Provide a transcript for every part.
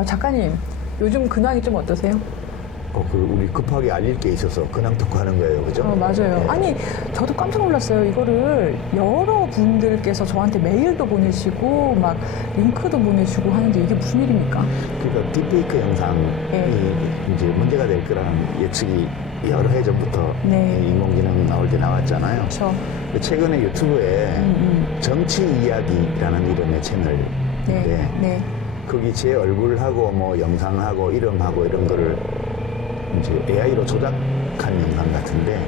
아, 작가님, 요즘 근황이 좀 어떠세요? 우리 급하게 알릴 게 있어서 근황 토크 하는 거예요, 그죠? 맞아요. 네. 아니, 저도 깜짝 놀랐어요. 이거를 여러 분들께서 저한테 메일도 보내시고, 막 링크도 보내시고 하는데 이게 무슨 일입니까? 그러니까 딥페이크 영상이 이제 문제가 될 거라는 예측이 여러 해 전부터 네. 인공지능 나올 때 나왔잖아요. 그렇죠. 최근에 유튜브에 정치 이야기라는 이름의 채널인데 네. 네. 거기 제 얼굴하고 뭐 영상하고 이름하고 이런 거를 이제 AI로 조작한 영상 같은데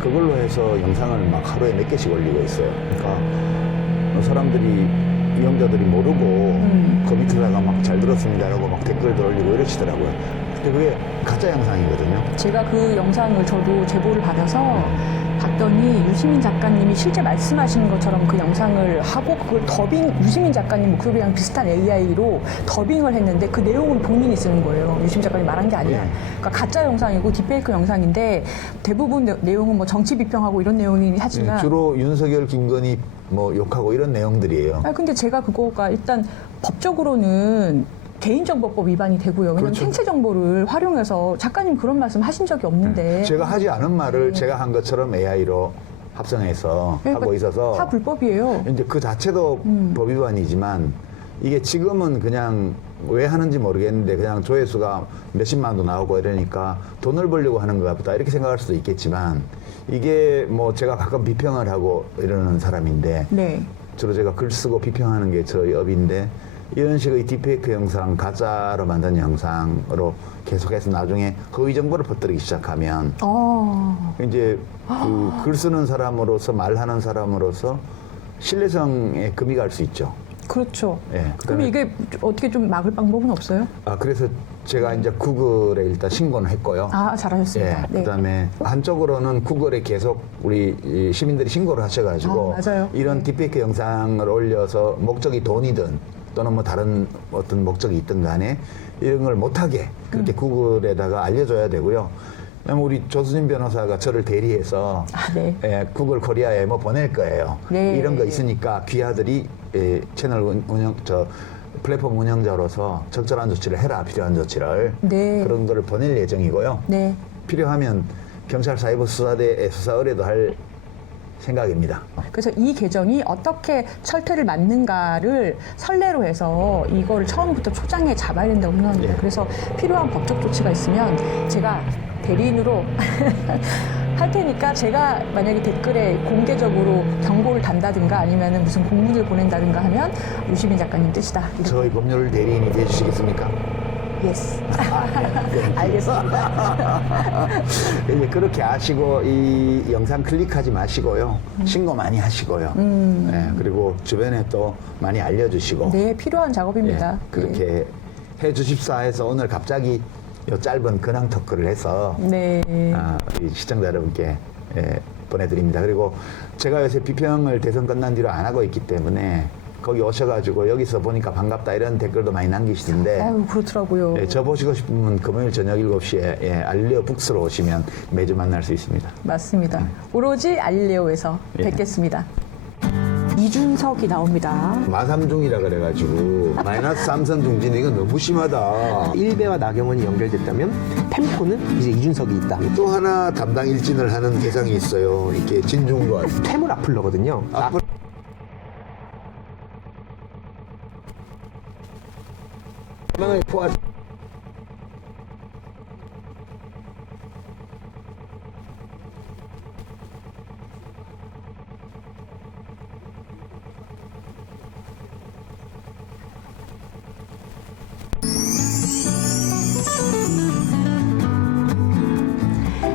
그걸로 해서 영상을 막 하루에 몇 개씩 올리고 있어요. 그러니까 사람들이 이용자들이 모르고 그 밑에다가 막 잘 들었습니다라고 막 댓글도 올리고 이러시더라고요. 근데 그게 가짜 영상이거든요. 제가 그 영상을 저도 제보를 받아서 봤더니 유시민 작가님이 실제 말씀하시는 것처럼 그 영상을 하고 그걸 더빙, 유시민 작가님 그거랑 비슷한 AI로 더빙을 했는데 그 내용은 본인이 쓰는 거예요. 유시민 작가님 말한 게 아니라. 네. 그러니까 가짜 영상이고 딥페이크 영상인데 대부분 내용은 뭐 정치 비평하고 이런 내용이긴 하지만. 주로 윤석열, 김건희 뭐 욕하고 이런 내용들이에요. 근데 제가 그거가 일단 법적으로는 개인정보법 위반이 되고요. 왜냐면 그렇죠. 생체 정보를 활용해서 작가님 그런 말씀 하신 적이 없는데. 제가 하지 않은 말을 제가 한 것처럼 AI로 합성해서 그러니까 하고 있어서 다 불법이에요. 이제 그 자체도 법 위반이지만 이게 지금은 그냥 왜 하는지 모르겠는데 그냥 조회수가 몇십만도 나오고 이러니까 돈을 벌려고 하는 것 같다 이렇게 생각할 수도 있겠지만 이게 뭐 제가 가끔 비평을 하고 이러는 사람인데 네. 주로 제가 글 쓰고 비평하는 게 저희 업인데 이런 식의 딥페이크 영상, 가짜로 만든 영상으로 계속해서 나중에 허위 정보를 퍼뜨리기 시작하면 이제 그 글 쓰는 사람으로서 말하는 사람으로서 신뢰성에 금이 갈 수 있죠. 그렇죠. 예, 그럼 이게 어떻게 좀 막을 방법은 없어요? 그래서 제가 이제 구글에 일단 신고는 했고요. 잘하셨습니다. 예, 그다음에 한쪽으로는 구글에 계속 우리 이 시민들이 신고를 하셔가지고 맞아요. 이런 딥페이크 영상을 올려서 목적이 돈이든 또는 뭐 다른 어떤 목적이 있든 간에 이런 걸 못하게 그렇게 구글에다가 알려줘야 되고요. 그다음에 우리 조수진 변호사가 저를 대리해서 네. 예, 구글 코리아에 뭐 보낼 거예요. 네. 이런 거 있으니까 귀하들이 채널 플랫폼 운영자로서 적절한 조치를 해라, 필요한 조치를. 네. 그런 거를 보낼 예정이고요. 네. 필요하면 경찰 사이버 수사대에 수사 의뢰도 할 생각입니다. 그래서 이 계정이 어떻게 철퇴를 맞는가를 선례로 해서 이거를 처음부터 초장에 잡아야 된다고 생각합니다. 예. 그래서 필요한 법적 조치가 있으면 제가 대리인으로 할 테니까 제가 만약에 댓글에 공개적으로 경고를 단다든가 아니면 무슨 공문을 보낸다든가 하면 유시민 작가님 뜻이다. 이렇게. 저희 법률 대리인이 돼주시겠습니까? 예스. 알겠습니다. 이제 그렇게 하시고 이 영상 클릭하지 마시고요. 신고 많이 하시고요. 예, 그리고 주변에 또 많이 알려주시고. 네, 필요한 작업입니다. 예, 그렇게 해주십사 해서 오늘 갑자기 요 짧은 근황 토크를 해서 네. 이 시청자 여러분께 보내드립니다. 그리고 제가 요새 비평을 대선 끝난 뒤로 안 하고 있기 때문에 거기 오셔가지고 여기서 보니까 반갑다 이런 댓글도 많이 남기시던데 아유, 그렇더라고요. 저 보시고 싶으면 금요일 저녁 7시에 알리오 북스로 오시면 매주 만날 수 있습니다. 맞습니다. 오로지 알릴레오에서 예. 뵙겠습니다. 이준석이 나옵니다. 마삼중이라 그래가지고 마이너스 3선 중진 이건 너무 심하다. 일베와 나경원이 연결됐다면 템코는 이제 이준석이 있다. 또 하나 담당 일진을 하는 대상이 있어요. 이렇게 진중권. 퇴물 악플러거든요. 망을 포함.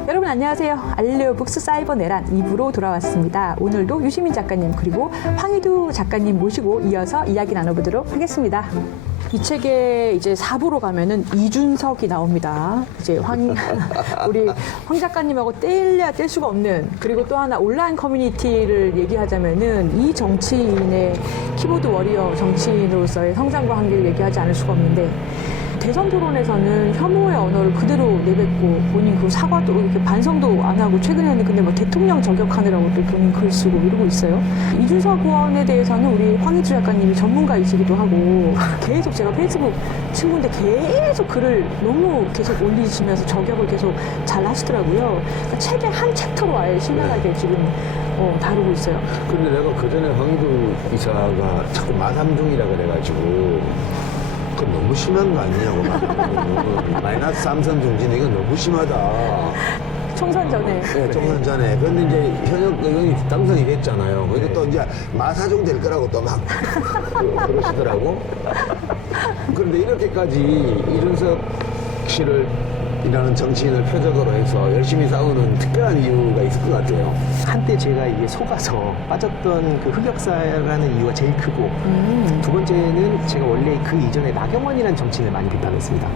여러분 안녕하세요. 알릴레오 북스 사이버 내란 2부로 돌아왔습니다. 오늘도 유시민 작가님 그리고 황희두 작가님 모시고 이어서 이야기 나눠보도록 하겠습니다. 이 책에 이제 4부로 가면은 이준석이 나옵니다. 이제 우리 황 작가님하고 뗄래야 뗄 수가 없는, 그리고 또 하나 온라인 커뮤니티를 얘기하자면은 이 정치인의 키보드 워리어 정치인으로서의 성장과 한계를 얘기하지 않을 수가 없는데, 대선 토론에서는 혐오의 언어를 그대로 내뱉고 본인 그 사과도 이렇게 반성도 안 하고 최근에는 근데 뭐 대통령 저격하느라고 또 본인 글 쓰고 이러고 있어요. 이준석 의원에 대해서는 우리 황희주 작가님이 전문가이시기도 하고 계속 제가 페이스북 친구인데 계속 글을 너무 계속 올리시면서 저격을 계속 잘 하시더라고요. 그러니까 책의 한 챕터로 아예 신랄하게 지금 다루고 있어요. 근데 내가 그 전에 황희두 이사가 자꾸 마삼중이라 그래가지고 그건 너무 심한 거 아니냐고 마이너스 3선 중진 이건 너무 심하다. 총선 전에. 네, 총선 전에. 그런데 이제 현역 의원이 당선이 됐잖아요. 그래서 또 이제 마사중 될 거라고 또 막 그러시더라고. 그런데 이렇게까지 이준석 씨를 이라는 정치인을 표적으로 해서 열심히 싸우는 특별한 이유가 있을 것 같아요. 한때 제가 이게 속아서 빠졌던 그 흑역사라는 이유가 제일 크고 두 번째는 제가 원래 그 이전에 나경원이라는 정치인을 많이 비판했습니다.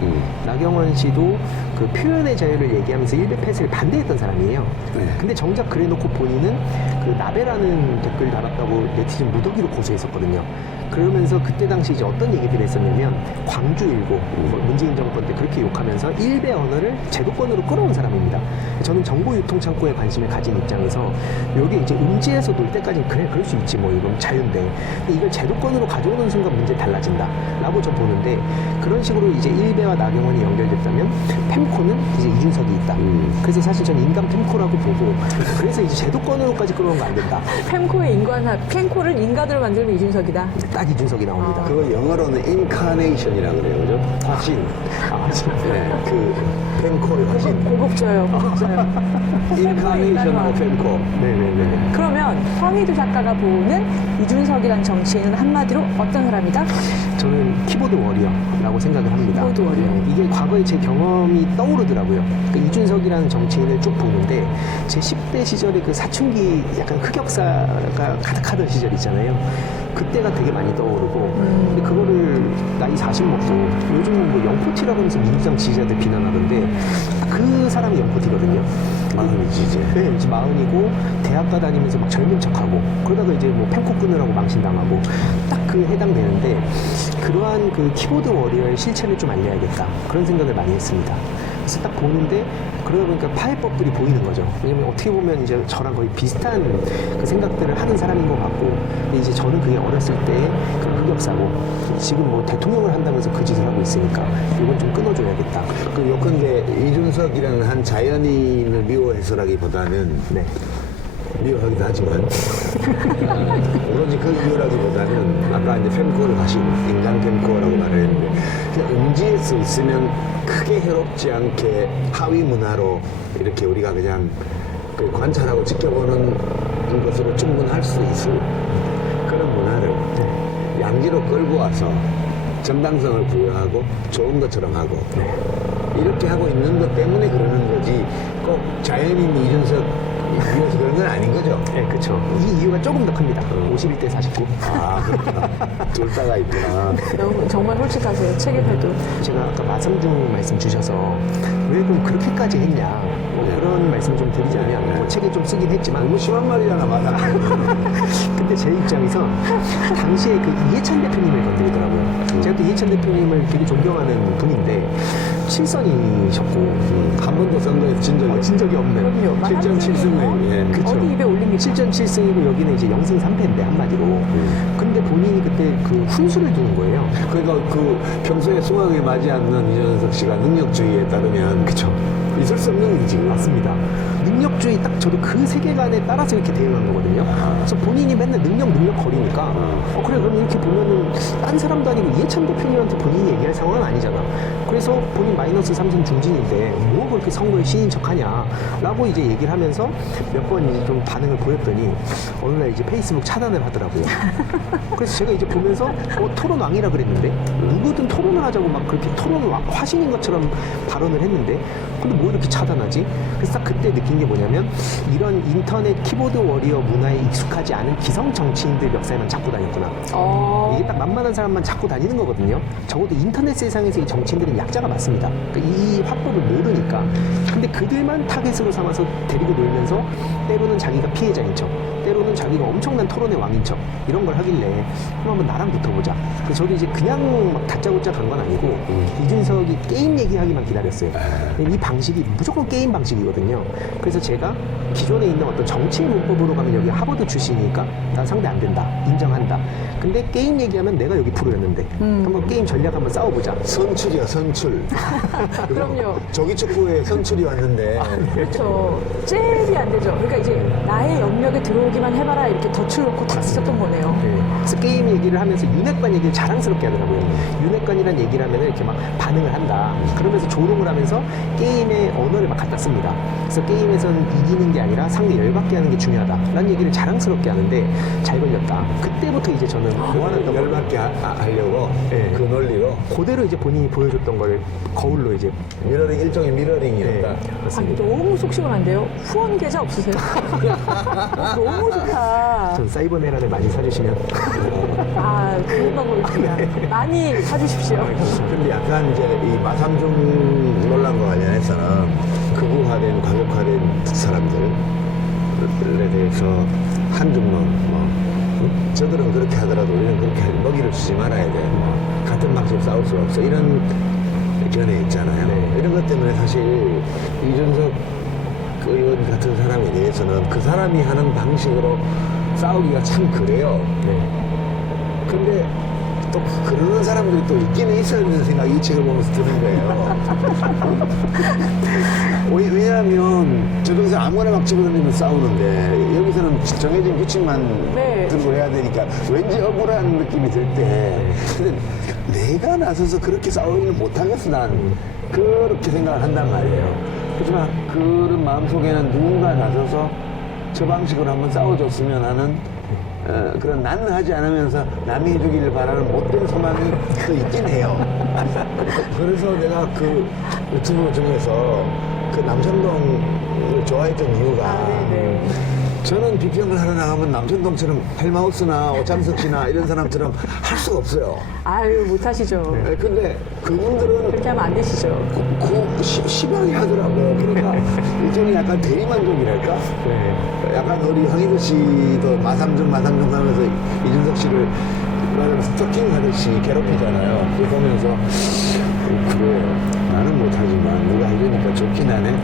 나경원 씨도 그 표현의 자유를 얘기하면서 일베 폐쇄를 반대했던 사람이에요. 네. 근데 정작 그래놓고 본인은 그 나베라는 댓글 달았다고 네티즌 무더기로 고소했었거든요. 그러면서 그때 당시 이제 어떤 얘기들을 했었냐면 광주일보 문재인 정권 때 그렇게 욕하면서 일베 언어를 제도권으로 끌어온 사람입니다. 저는 정보 유통 창구에 관심을 가진 입장에서 여기 이제 음지에서 놀 때까지는 그래 그럴 수 있지 뭐 이건 자유인데 근데 이걸 제도권으로 가져오는 순간 문제 달라진다라고 저 보는데 그런 식으로 이제 일베와 나경원이 연결됐다면 펜코는 이제 이준석이 있다. 그래서 사실 저는 인간 펜코라고 보고 그래서 이제 제도권으로까지 끌어온 거 안 된다. 펜코를 인간으로 만들면 이준석이다. 딱 이준석이 나옵니다. 그거 영어로는 인카네이션이라고 그래요. 그죠? 화신. 화신. 네, 그 펜코의 화신. 고급져요. 인카네이션하고 펜코. 네네네. 그러면 황희두 작가가 보는 이준석이라는 정치인은 한마디로 어떤 사람이다? 저는 키보드 워리어라고 생각을 합니다. 키보드 워리어. 이게 과거에 제 경험이 떠오르더라고요. 그러니까 이준석이라는 정치인을 쭉 보는데 제 10대 시절에 그 사춘기 약간 흑역사가 가득하던 시절 있잖아요. 그때가 되게 많이 떠오르고 근데 그거를 나이 40 먹고 요즘은 뭐 영포티라고 하면서 민주당 지지자들 비난하던데 그 사람이 영포티거든요. 마흔이지 이제. 네, 이제 마흔이고 대학가 다니면서 막 젊은 척하고 그러다가 이제 뭐 펜코 끊으라고 망신당하고 딱 그 해당되는데 그러한 그 키보드 워리어의 실체를 좀 알려야겠다 그런 생각을 많이 했습니다. 그래서 딱 보는데 그러다 보니까 파해법들이 보이는 거죠. 왜냐면 어떻게 보면 이제 저랑 거의 비슷한 그 생각들을 하는 사람인 것 같고 근데 이제 저는 그게 어렸을 때 그런 흑역사고 지금 뭐 대통령을 한다면서 그 짓을 하고 있으니까 이건 좀 끊어줘야겠다. 그 요컨대 이준석이라는 한 자연인을 미워해서라기보다는 네. 미워하기도 하지만 오로지 그 이유라기보다는 아까 이제 펜코를 하신 인간 펜코라고 말했는데 그냥 음지에 서 있으면 크게 해롭지 않게 하위 문화로 이렇게 우리가 그냥 그 관찰하고 지켜보는 것으로 충분할 수 있을 그런 문화를 양지로 끌고 와서 정당성을 부여하고 좋은 것처럼 하고 이렇게 하고 있는 것 때문에 그러는 거지 꼭 자연인 이준석 이어서 그런 건 아닌 거죠? 네, 그렇죠. 이 이유가 조금 더 큽니다. 51대 49. 아, 그렇구나. 둘 다가 있구나. 너무 정말 솔직하세요. 책임에도. 제가 아까 마삼중 말씀 주셔서 왜 그럼 그렇게까지 했냐 뭐 네. 그런 말씀 좀 드리자면 뭐 책에 좀 쓰긴 했지만 너무 심한 말이잖아, 맞아. 근데 제 입장에서 당시에 그 이해찬 대표님을 건드리더라고요. 제가 또 이해찬 대표님을 되게 존경하는 분인데 7선이셨고 한 번도 선거에 진 적이 없는 그럼요. 7.7승을 예. 그쵸. 어디 입에 올립니까? 7.7승이고 여기는 이제 0승 3패인데 한마디로 근데 본인이 그때 그 훈수를 두는 거예요. 그러니까 그 평소에 숭하게 맞지 않는 이준석 씨가 능력주의에 따르면 그쵸. 있을 수 없는 일이지. 맞습니다. 능력주의 딱 저도 그 세계관에 따라서 이렇게 대응한 거거든요. 그래서 본인이 맨날 능력 거리니까 그래 그럼 이렇게 보면은 딴 사람도 아니고 이해찬 대표님한테 본인이 얘기할 상황은 아니잖아. 그래서 본인 마이너스 3선 중진인데 뭐 그렇게 선거에 신인 척하냐 라고 이제 얘기를 하면서 몇 번 이제 좀 반응을 보였더니 어느 날 이제 페이스북 차단을 하더라고요. 그래서 제가 이제 보면서 토론왕이라 그랬는데 누구든 토론을 하자고 막 그렇게 토론 화신인 것처럼 발언을 했는데 근데 뭐 이렇게 차단하지? 그래서 딱 그때 느낀 게 뭐냐면 이런 인터넷 키보드 워리어 문화에 익숙하지 않은 기성 정치인들 멱살만 잡고 다녔구나. 이게 딱 만만한 사람만 잡고 다니는 거거든요. 적어도 인터넷 세상에서 이 정치인들은 약자가 맞습니다. 그러니까 이 화법을 모르니까. 근데 근데 그들만 타겟으로 삼아서 데리고 놀면서 때로는 자기가 피해자인 척, 때로는 자기가 엄청난 토론의 왕인 척 이런 걸 하길래 그럼 한번 나랑 붙어보자. 그래서 저도 이제 그냥 막 다짜고짜 간 건 아니고 이준석이 게임 얘기하기만 기다렸어요. 이 방식이 무조건 게임 방식이거든요. 그래서 제가 기존에 있는 어떤 정치의 문법으로 가면 여기 하버드 출신이니까 난 상대 안 된다, 인정한다. 근데 게임 얘기하면 내가 여기 프로였는데 한번 게임 전략 한번 싸워보자. 선출이야, 선출. 그럼요. 조기 축구에 선출이 왔는데 그렇죠. 잽이 안 되죠. 그러니까 이제 나의 영역에 들어오기만 해봐라 이렇게 덫을 놓고 탁 썼던 거네요. 네. 그래서 게임 얘기를 하면서 윤핵관 얘기를 자랑스럽게 하더라고요. 윤핵관이란 얘기를 하면 이렇게 막 반응을 한다. 그러면서 조롱을 하면서 게임의 언어를 막 갖다 씁니다. 그래서 게임에서는 이기는 게 아니라 상대 열받게 하는 게 중요하다. 라는 얘기를 자랑스럽게 하는데 잘 걸렸다. 그때부터 이제 저는 뭐하는 열받게 하려고 네. 그 논리로 그대로 이제 본인이 보여줬던 걸 거울로 이제 미러링, 일종의 미러링이었다. 아니, 너무 속 시원한데요. 후원 계좌 없으세요? 너무 좋다. 전 사이버네란을 많이 사주시면 아, 좋은 방법입니다. 많이 사주십시오. 근데 약간 이제 이 마삼중 논란과 관련해서는 극우화된, 과격화된 사람들에 대해서 한중론, 저들은 그렇게 하더라도 우리는 그렇게 먹이를 주지 말아야 돼. 같은 방식 싸울 수 없어. 이런 견해 있잖아요. 네. 이런 것 때문에 사실 이준석 의원 같은 사람에 대해서는 그 사람이 하는 방식으로 싸우기가 참 그래요. 근데 또 그러는 사람들이 또 있기는 있어야 된다는 생각이 이 책을 보면서 드는 거예요. 왜냐하면 저쪽에서 아무거나 막 집어던지면 싸우는데 여기서는 정해진 규칙만 네. 들고 해야 되니까 왠지 억울한 느낌이 들 때 근데 내가 나서서 그렇게 싸우기는 못하겠어 난 그렇게 생각을 한단 말이에요. 그렇지만 그런 마음속에는 누군가 나서서 저 방식으로 한번 싸워줬으면 하는 그런 나는 하지 않으면서 남이 해주기를 바라는 못된 소망이 또 있긴 해요. 그래서 내가 그 유튜브 중에서 그 남천동을 좋아했던 이유가 네. 저는 비평을 하러 나가면 남천동처럼 헬마우스나 오창석 씨나 이런 사람처럼 할 수가 없어요. 아유, 못하시죠. 근데 그분들은 그렇게 하면 안 되시죠. 심하게 하더라고요. 그러니까 일종의 약간 대리만족이랄까? 약간 우리 황희도 씨도 마삼중 하면서 이준석 씨를 말하면 스토킹 하듯이 괴롭히잖아요. 그거 보면서 그래 나는 못하지만 누가 해주니까 좋긴 하네.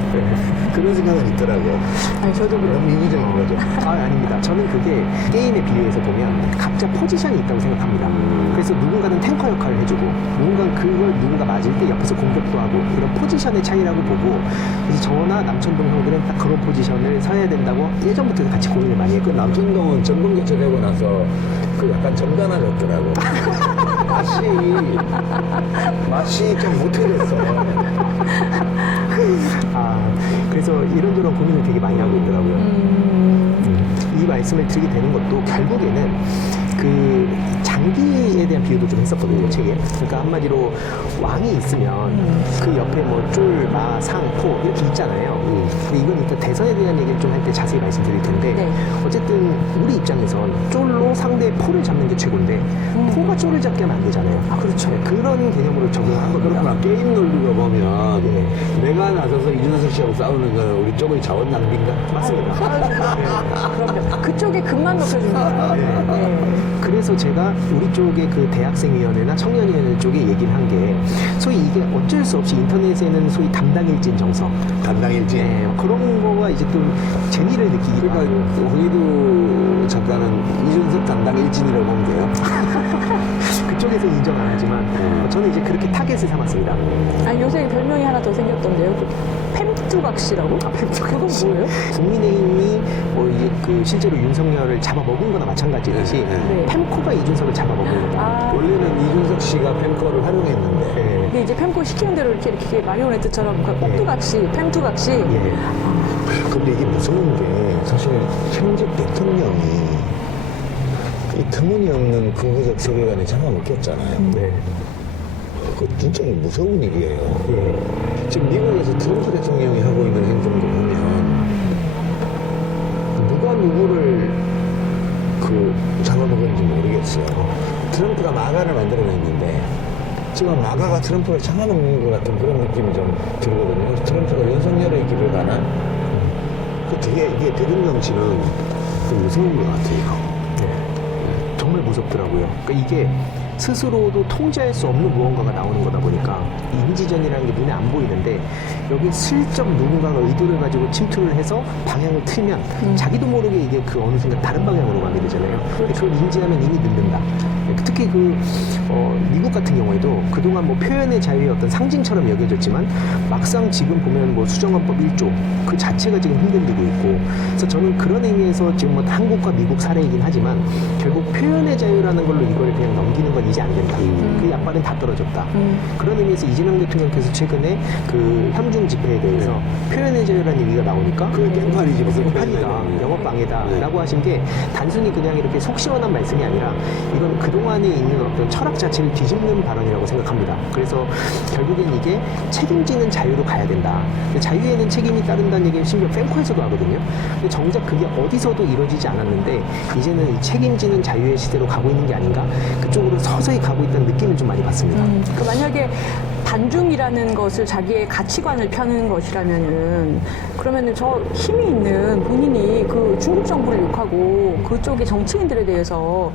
그런 생각은 있더라고요. 아니, 저도 그래요. 너무 이기적인 거죠. 아닙니다. 저는 그게 게임에 비유해서 보면 각자 포지션이 있다고 생각합니다. 그래서 누군가는 탱커 역할을 해주고 누군가는 그걸 누군가 맞을 때 옆에서 공격도 하고 이런 포지션의 차이라고 보고 그래서 저나 남천동 형들은 딱 그런 포지션을 서야 된다고 예전부터 같이 고민을 많이 했거든요. 남천동은 전동 교체되고 나서 그 약간 정단해졌더라고. 맛이 좀 못해졌어. 그래서 이런저런 고민을 되게 많이 하고 있더라고요. 이 말씀을 드리게 되는 것도 결국에는 그 장기에 대한 비유도 좀 했었거든요, 책에. 그러니까 한마디로 왕이 있으면 그 옆에 뭐 쫄, 마, 상, 포 이렇게 있잖아요. 근데 이건 일단 대선에 대한 얘기를 좀 할 때 자세히 말씀드릴 텐데 네. 어쨌든 우리 입장에선 쫄로 상대의 포를 잡는 게 최고인데 포가 쫄을 잡게 하면 안 되잖아요. 그렇죠. 그런 개념으로 적용한 겁니다. 그렇구나. 게임 논리로 보면 내가 나서서 이준석 씨하고 싸우는 건 우리 쪽의 자원 낭비인가? 맞습니다. 그럼요. 그쪽에 금만 높여줍니다. 네. 그래서 제가 우리 쪽의 그 대학생위원회나 청년위원회 쪽에 얘기를 한 게 소위 이게 어쩔 수 없이 인터넷에는 소위 담당일진 정서 담당일지. 그런 거가 이제 좀 재미를 느끼기도 그러니까 하고 황희도 작가는 이준석 담당일진이라고 보면 돼요. 그쪽에서 인정 안 하지만 저는 이제 그렇게 타겟을 삼았습니다. 아니, 요새 별명이 하나 더 생겼던데요. 팸투박 씨라고? 그건 뭐예요? 국민의힘이 뭐 이제 그 실제로 윤석열을 잡아먹은 거나 마찬가지듯이 네. 팸코가 이준석을 잡아먹은 거다. 아, 원래는 이준석 씨가 펜커를 활용했는데 근데 이제 팸코 시키는 대로 이렇게 마리오네트처럼 그 꼭두각시, 팸투각시. 예. 근데 이게 무서운 게 사실 현직 대통령이 이 터무니없는 군부적 세계관에 잡아먹혔잖아요. 네. 그거 진짜 무서운 일이에요. 예. 지금 미국에서 트럼프 대통령이 하고 있는 행동도 보면 누가 누구를 그 잡아먹은지 모르겠어요. 트럼프가 마가를 만들어냈는데 지금 마가가 트럼프를 잡아먹는 것 같은 그런 느낌이 좀 들거든요. 트럼프가 윤석열의 이렇게 이게 대중 정치는 좀 무서운 것 같아요. 정말 무섭더라고요. 그러니까 이게 스스로도 통제할 수 없는 무언가가 나오는 거다 보니까 인지전이라는 게 눈에 안 보이는데 여기 슬쩍 누군가가 의도를 가지고 침투를 해서 방향을 틀면 자기도 모르게 이게 그 어느 순간 다른 방향으로 가게 되잖아요. 근데 그걸 인지하면 이미 늦는다. 특히 미국 같은 경우에도 그동안 뭐 표현의 자유의 어떤 상징처럼 여겨졌지만 막상 지금 보면 뭐 수정헌법 1조 그 자체가 지금 흔들리고 있고 그래서 저는 그런 의미에서 지금 뭐 한국과 미국 사례이긴 하지만 결국 표현의 자유라는 걸로 이걸 그냥 넘기는 건 이제 안 된다. 그 약발은 다 떨어졌다. 그런 의미에서 이재명 대통령께서 최근에 그 현중 집회에 대해서 표현의 자유라는 얘기가 나오니까 그 깽판이지 무슨 깽판이다, 영업방해다라고 하신 게 단순히 그냥 이렇게 속 시원한 말씀이 아니라 이건 그동안에 있는 어떤 철학 자체를 뒤집는 발언이라고 생각합니다. 그래서 결국엔 이게 책임지는 자유로 가야 된다. 근데 자유에는 책임이 따른다는 얘기는 심지어 펜코에서도 하거든요. 근데 정작 그게 어디서도 이루어지지 않았는데 이제는 이 책임지는 자유의 시대로 가고 있는 게 아닌가? 그쪽으로 서서히 가고 있다는 느낌을 좀 많이 받습니다. 그 만약에 반중이라는 것을 자기의 가치관을 펴는 것이라면은 그러면은 저 힘이 있는 본인이 그 중국 정부를 욕하고 그쪽의 정치인들에 대해서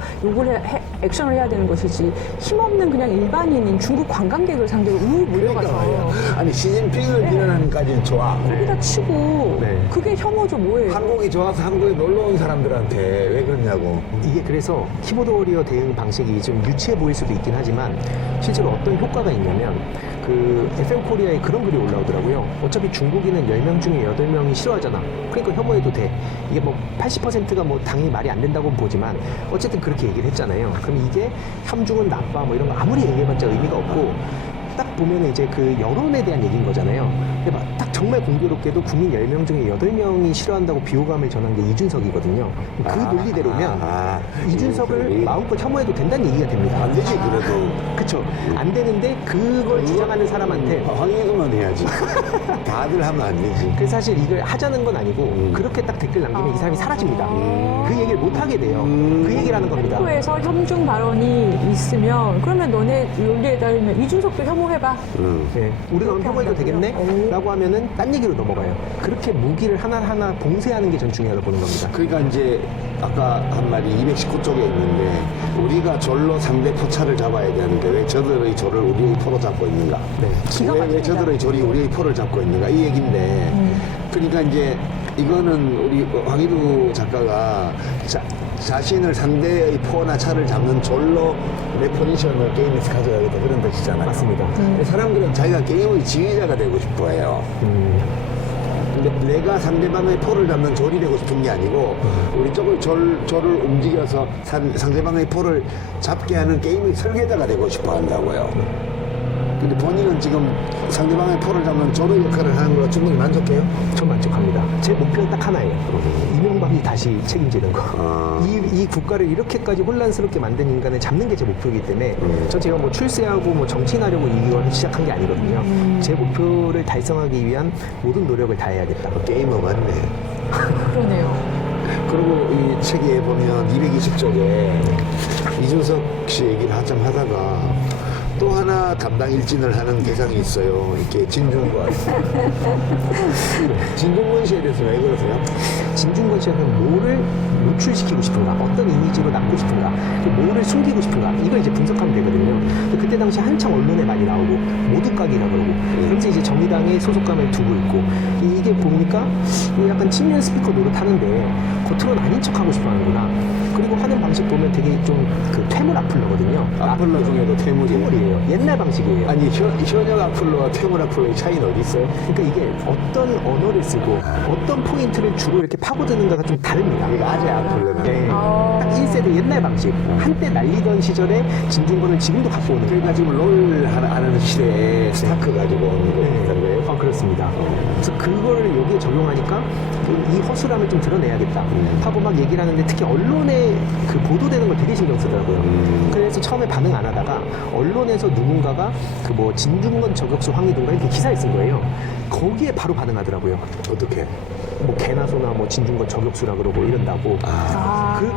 액션을 해야 되는 것이지 힘없는 그냥 일반인인 중국 관광객을 상대로 몰려가서 아니 시진핑을 비난하는까지는 좋아. 거기다 치고 네. 그게 혐오죠 뭐예요? 한국이 좋아서 한국에 놀러 온 사람들한테 왜 그러냐고. 이게 그래서 키보드 워리어 대응 방식이 좀 유치해 보일 수도 있긴 하지만 실제로 어떤 효과가 있냐면 그 FM 코리아에 그런 글이 올라오더라고요. 어차피 중국인은 10명 중에 8명이 싫어하잖아. 그러니까 혐오해도 돼. 이게 뭐 80%가 뭐 당연히 말이 안 된다고 보지만 어쨌든 그렇게 얘기를 했잖아요. 그럼 이게 함중은 나빠 뭐 이런 거 아무리 얘기해봤자 의미가 없고 딱 보면 이제 그 여론에 대한 얘기인 거잖아요. 근데 막 딱 정말 공교롭게도 국민 10명 중에 8명이 싫어한다고 비호감을 전한 게 이준석이거든요. 그 논리대로면 이준석을 마음껏 혐오해도 된다는 얘기가 됩니다. 안 되지 그래도. 그쵸. 안 되는데 그걸 주장하는 사람한테 황희도만 해야지. 다들 하면 안 되지. 그 사실 이걸 하자는 건 아니고 그렇게 딱 댓글 남기면 이 사람이 사라집니다. 그 얘기를 못 하게 돼요. 그 얘기를 하는 겁니다. 펜코에서 혐중 발언이 있으면 그러면 너네 논리에 따르면 이준석도 혐오해봐. 네, 우리가 그럼 혐오해도 되겠네? 라고 하면은 딴 얘기로 넘어가요. 그렇게 무기를 하나하나 봉쇄하는 게 전 중요하다고 보는 겁니다. 그러니까 이제 아까 한 말이 219쪽에 있는데 우리가 절로 상대 포차를 잡아야 되는데 왜 저들의 절을 우리의 포로 잡고 있는가? 네. 기가 왜 막힙니다. 저들의 절이 우리의 포를 잡고 있는가? 이 얘기인데 그러니까 이제 이거는 우리 황희두 작가가 자신을 상대의 포나 차를 잡는 절로 내 포지션을 게임에서 가져가겠다 그런 뜻이잖아요. 맞습니다. 근데 사람들은 자기가 게임의 지휘자가 되고 싶어 해요. 근데 내가 상대방의 포를 잡는 절이 되고 싶은 게 아니고 우리 쪽의 절을 움직여서 상대방의 포를 잡게 하는 게임의 설계자가 되고 싶어 한다고요. 근데 본인은 지금 상대방의 포를 잡는 절의 역할을 하는 걸로 충분히 만족해요? 전 만족합니다. 제 목표는 딱 하나예요. 이명박이 다시 책임지는 거. 이 국가를 이렇게까지 혼란스럽게 만든 인간을 잡는 게 제 목표이기 때문에 전 제가 뭐 출세하고 뭐 정치인하려고 이걸 시작한 게 아니거든요. 제 목표를 달성하기 위한 모든 노력을 다해야겠다. 게이머 맞네. 그러네요. 그리고 이 책에 보면 220쪽에 이준석 씨 얘기를 한참 하다가 또 하나 담당 일진을 하는 대상이 있어요. 이렇게 진중권. 진중권 씨에 대해서 왜 그러세요? 진중권 씨는 뭐를 노출시키고 싶은가, 어떤 이미지로 남고 싶은가, 뭐를 숨기고 싶은가, 이걸 이제 분석하면 되거든요. 근데 그때 당시 한창 언론에 많이 나오고 모두각이라 그러고, 그래서 이제 정의당에 소속감을 두고 있고, 이게 보니까 약간 친윤 스피커 노릇하는데 겉으로는 아닌 척하고 싶어하는구나. 그리고 하는 방식 보면 되게 좀 그 퇴물 악플러거든요. 악플러 중에도 퇴물이에요. 옛날 방식이에요. 아니 현역 악플러와 퇴물 악플러의 차이는 어디 있어요? 그러니까 이게 어떤 언어를 쓰고 어떤 포인트를 주로 이렇게 파고드는가가 좀 다릅니다. 이거 아재 악플러는. 네. 딱 1세대 옛날 방식. 한때 날리던 시절에 진중권을 지금도 갖고 오는. 그러니까 지금 롤 하는 시대에 스타크 가지고 오는 거 비슷한 거예요? 그렇습니다. 그래서 그거를 여기에 적용하니까 이 허술함을 좀 드러내야겠다 하고 막 얘기를 하는데 특히 언론에 그 보도되는 걸 되게 신경 쓰더라고요. 그래서 처음에 반응 안 하다가 언론에서 누군가가 그 뭐 진중권 저격수 황희도인가 이렇게 기사를 쓴 거예요. 거기에 바로 반응하더라고요. 어떻게? 뭐 개나 소나 뭐 진중권 저격수라 그러고 이런다고.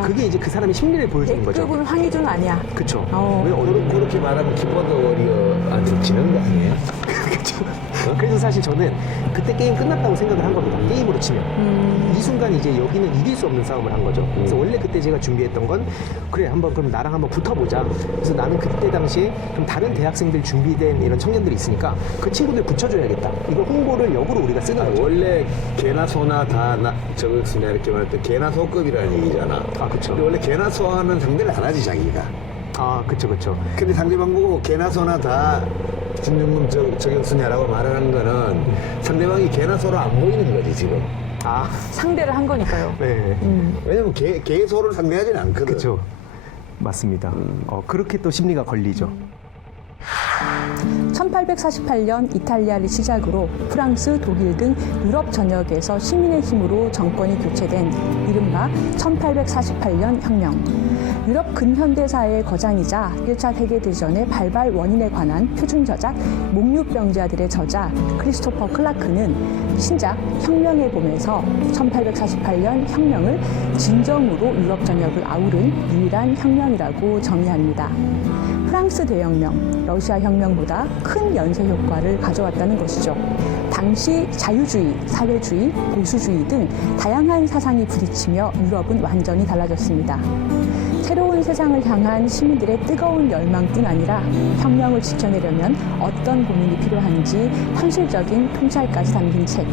그게 이제 그 사람의 심리를 보여주는 거죠. 급은 황희준 아니야. 그쵸. 어. 왜 그렇게 말하면 키보드 워리어한테 지는 거 아니에요? 그쵸. 그래서 사실 저는 그때 게임 끝났다고 생각을 한 겁니다. 게임으로 치면. 이 순간 이제 여기는 이길 수 없는 싸움을 한 거죠. 그래서 원래 그때 제가 준비했던 건 그래 한번 그럼 나랑 한번 붙어보자. 그래서 나는 그때 당시에 좀 다른 대학생들 준비된 이런 청년들이 있으니까 그 친구들 붙여줘야겠다. 이거 홍보를 역으로 우리가 쓰는 거죠. 원래 개나 소나 다 저격수냐 이렇게 말할 때 개나 소급이라는 얘기잖아. 아, 그쵸. 근데 원래 개나 소는 상대를 안 하지 자기가. 아, 그쵸. 근데 상대방 보고 개나 소나 다 김준문 저격수냐라고 말하는 거는 상대방이 개나 소로 안 보이는 거지 지금. 아, 상대를 한 거니까요. 네. 왜냐면 개 소를 상대하지는 않거든. 그쵸. 맞습니다. 그렇게 또 심리가 걸리죠. 1848년 이탈리아를 시작으로 프랑스, 독일 등 유럽 전역에서 시민의 힘으로 정권이 교체된 이른바 1848년 혁명. 유럽 근현대사의 거장이자 1차 세계대전의 발발 원인에 관한 표준 저작 목류병자들의 저자 크리스토퍼 클라크는 신작 혁명의 봄에서 1848년 혁명을 진정으로 유럽 전역을 아우른 유일한 혁명이라고 정의합니다. 프랑스 대혁명, 러시아 혁명보다 큰 연쇄 효과를 가져왔다는 것이죠. 당시 자유주의, 사회주의, 보수주의 등 다양한 사상이 부딪히며 유럽은 완전히 달라졌습니다. 새로운 세상을 향한 시민들의 뜨거운 열망뿐 아니라 혁명을 지켜내려면 어떤 고민이 필요한지 현실적인 통찰까지 담긴 책,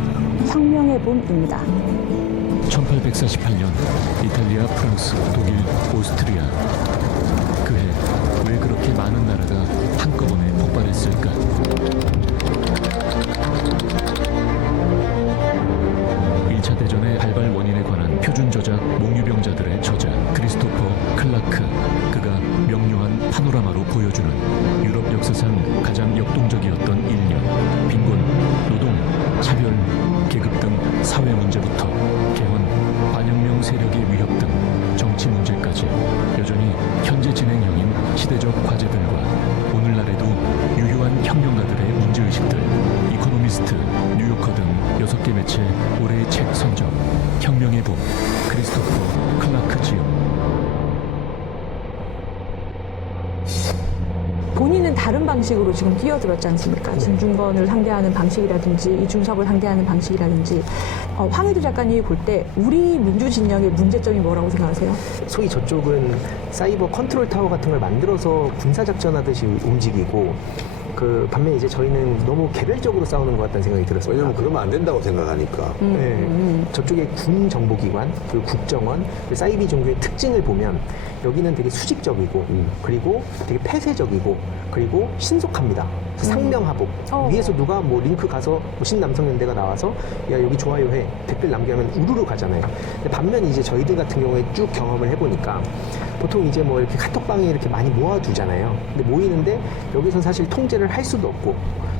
혁명의 봄입니다. 1848년 이탈리아, 프랑스, 독일, 오스트리아. 그해 왜 그렇게 많은 나라가 한꺼번에 폭발했을까? 일차 대전의 발발 원인에 관한 표준 저작 목류병자들의 저자 크리스토퍼 클라크. 그가 명료한 파노라마로 보여주는 유럽 역사상 가장 역동적이었던 1년. 빈곤, 노동, 차별, 계급 등 사회 문제부터 개헌, 반혁명 세력의 위협 등 정치 문제까지 여전히 현재 진행형인 시대적 과제들과 오늘날에도 유효한 혁명가들의 문제의식들, 이코노미스트, 뉴요커 등 6개 매체 올해의 책 선정, 혁명의 봄, 크리스토퍼 클라크지요. 본인은 다른 방식으로 지금 뛰어들었지 않습니까? 진중권을 상대하는 방식이라든지 이준석을 상대하는 방식이라든지 황희도 작가님이 볼 때 우리 민주진영의 문제점이 뭐라고 생각하세요? 소위 저쪽은 사이버 컨트롤 타워 같은 걸 만들어서 군사작전 하듯이 움직이고 반면에 이제 저희는 너무 개별적으로 싸우는 것 같다는 생각이 들었습니다. 왜냐면 그러면 안 된다고 생각하니까. 저쪽의 군 정보기관, 그리고 국정원, 그리고 사이비 종교의 특징을 보면 여기는 되게 수직적이고 그리고 되게 폐쇄적이고 그리고 신속합니다. 상명하복. 위에서 누가 뭐 링크 가서 뭐 신남성연대가 나와서 야 여기 좋아요해 댓글 남기면 우르르 가잖아요. 근데 반면 이제 저희들 같은 경우에 쭉 경험을 해보니까 보통 이제 뭐 이렇게 카톡방에 이렇게 많이 모아두잖아요. 근데 모이는데 여기서 사실 통제를 할 수도 없고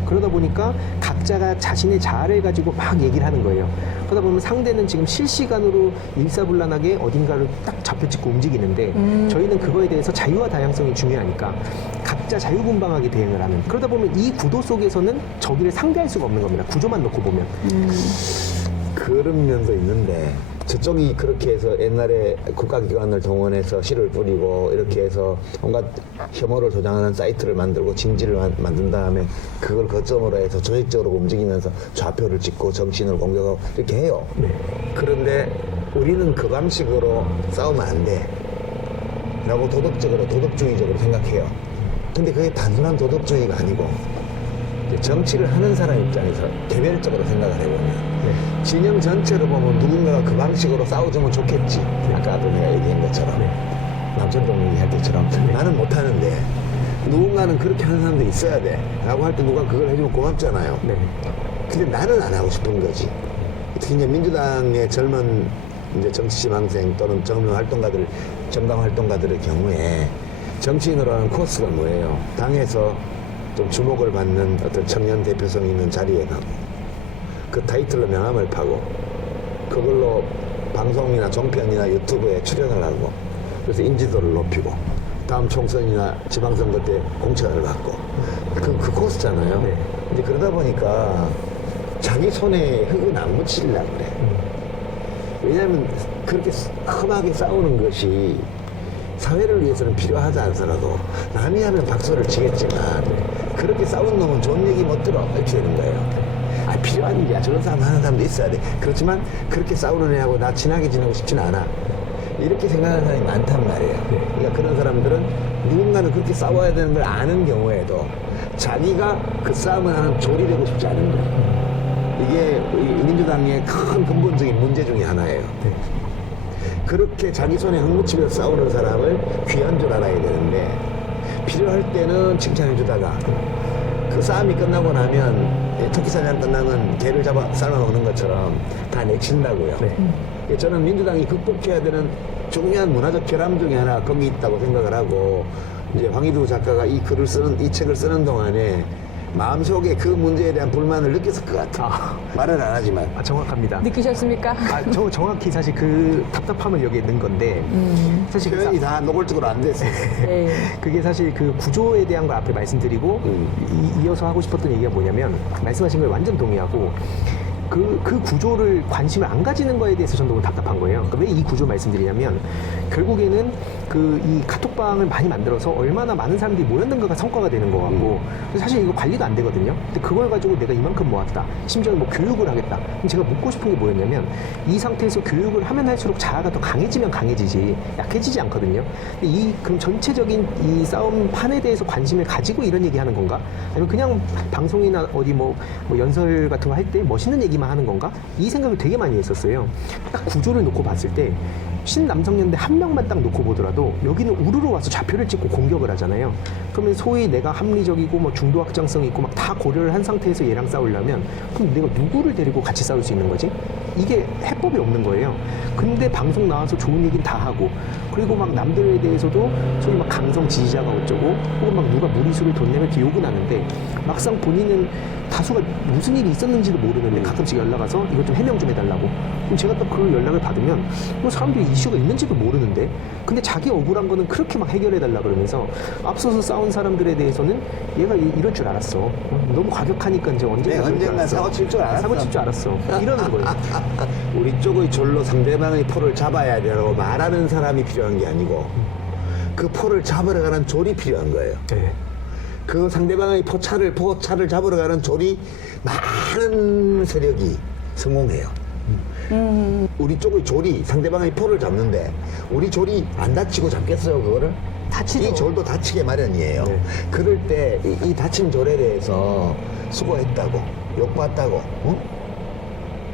그러다 보니까 각자가 자신의 자아를 가지고 막 얘기를 하는 거예요. 그러다 보면 상대는 지금 실시간으로 일사불란하게 어딘가를 딱 잡혀찍고 움직이는데 저희는 그거에 대해서 자유와 다양성이 중요하니까 각자 자유분방하게 대응을 하는. 그러다 보면 이 구도 속에서는 저기를 상대할 수가 없는 겁니다. 구조만 놓고 보면. 그런 면도 있는데 저쪽이 그렇게 해서 옛날에 국가기관을 동원해서 실을 뿌리고 이렇게 해서 온갖 혐오를 조장하는 사이트를 만들고 징지를 만든 다음에 그걸 거점으로 해서 조직적으로 움직이면서 좌표를 찍고 정신을 공격하고 이렇게 해요. 그런데 우리는 그 방식으로 싸우면 안 돼 라고 도덕주의적으로 생각해요. 근데 그게 단순한 도덕주의가 아니고 정치를 하는 사람 입장에서 개별적으로 생각을 해보면 진영 전체로 보면 누군가가 그 방식으로 싸워주면 좋겠지. 아까도 내가 얘기한 것처럼 남천동 얘기할 때처럼 나는 못하는데 누군가는 그렇게 하는 사람도 있어야 돼 라고 할 때 누가 그걸 해주면 고맙잖아요. 근데 나는 안 하고 싶은 거지. 특히 이제 민주당의 젊은 이제 정치지망생 또는 젊은 활동가들, 정당 활동가들의 경우에 정치인으로 하는 코스가 뭐예요? 당에서 좀 주목을 받는 어떤 청년 대표성 있는 자리에 가고 그 타이틀로 명함을 파고 그걸로 방송이나 종편이나 유튜브에 출연을 하고 그래서 인지도를 높이고 다음 총선이나 지방선거 때 공천을 받고 그 코스잖아요. 이제 그러다 보니까 자기 손에 흙은 안 묻히려고 그래. 왜냐하면 그렇게 험하게 싸우는 것이 사회를 위해서는 필요하지 않더라도 남이 하면 박수를 치겠지만 그렇게 싸운 놈은 좋은 얘기 못 들어 이렇게 되는 거예요. 필요한 일이야. 저런 싸움 하는 사람도 있어야 돼. 그렇지만 그렇게 싸우는 애하고 나 친하게 지내고 싶지는 않아. 이렇게 생각하는 사람이 많단 말이에요. 그러니까 그런 사람들은 누군가는 그렇게 싸워야 되는 걸 아는 경우에도 자기가 그 싸움을 하는 졸이 되고 싶지 않은 거예요. 이게 우리 민주당의 큰 근본적인 문제 중에 하나예요. 그렇게 자기 손에 흙묻히면서 싸우는 사람을 귀한 줄 알아야 되는데 필요할 때는 칭찬해 주다가 그 싸움이 끝나고 나면 터키 사냥 끝나면 개를 잡아 삶아 먹는 것처럼 다 내친다고요. 저는 민주당이 극복해야 되는 중요한 문화적 결함 중에 하나 거기 있다고 생각을 하고 이제 황희두 작가가 이 책을 쓰는 동안에 마음속에 그 문제에 대한 불만을 느꼈을 것 같아. 말은 안 하지만. 정확합니다. 느끼셨습니까? 저 정확히 사실 그 답답함을 여기에 넣은 건데 사실 그 표현이 다 노골적으로 안 됐어요. 네. 그게 사실 그 구조에 대한 걸 앞에 말씀드리고 이어서 하고 싶었던 얘기가 뭐냐면 말씀하신 거에 완전 동의하고 그 구조를 관심을 안 가지는 거에 대해서 저는 너무 답답한 거예요. 그러니까 왜 이 구조 말씀드리냐면 결국에는 이 카톡방을 많이 만들어서 얼마나 많은 사람들이 모였는가가 성과가 되는 것 같고 사실 이거 관리도 안 되거든요. 근데 그걸 가지고 내가 이만큼 모았다. 심지어 뭐 교육을 하겠다. 그럼 제가 묻고 싶은 게 뭐였냐면 이 상태에서 교육을 하면 할수록 자아가 더 강해지면 강해지지 약해지지 않거든요. 근데 그럼 전체적인 이 싸움 판에 대해서 관심을 가지고 이런 얘기하는 건가? 아니면 그냥 방송이나 어디 뭐 연설 같은 거 할 때 멋있는 얘기만 하는 건가? 이 생각을 되게 많이 했었어요. 딱 구조를 놓고 봤을 때 신남성연대 한 명만 딱 놓고 보더라도 여기는 우르르 와서 좌표를 찍고 공격을 하잖아요. 그러면 소위 내가 합리적이고 뭐 중도 확장성이 있고 막 다 고려를 한 상태에서 얘랑 싸우려면 그럼 내가 누구를 데리고 같이 싸울 수 있는 거지? 이게 해법이 없는 거예요. 근데 방송 나와서 좋은 얘기는 다 하고 그리고 막 남들에 대해서도 소위 막 강성 지지자가 어쩌고 혹은 막 누가 무리수를 뒀냐면 이렇게 욕은 하는데 막상 본인은 다수가 무슨 일이 있었는지도 모르는데 가끔씩 연락 와서 이것 좀 해명 좀 해달라고. 그럼 제가 또 그 연락을 받으면 뭐 사람들이 이슈가 있는지도 모르는데 근데 자기 억울한 거는 그렇게 막 해결해달라 그러면서 앞서서 싸운 사람들에 대해서는 얘가 이럴 줄 알았어. 너무 과격하니까 이제 언젠가 사고 칠 줄 알았어. 사고 칠 줄 알았어. 이러는 거예요. 우리 쪽의 졸로 상대방의 포를 잡아야 되라고 말하는 사람이 필요한 게 아니고 그 포를 잡으러 가는 졸이 필요한 거예요. 네. 그 상대방의 포차를 잡으러 가는 졸이 많은 세력이 성공해요. 우리 쪽의 졸이 상대방의 포를 잡는데 우리 졸이 안 다치고 잡겠어요 그거를? 다치죠. 이 졸도 다치게 마련이에요. 네. 그럴 때 이 다친 졸에 대해서 수고했다고 욕봤다고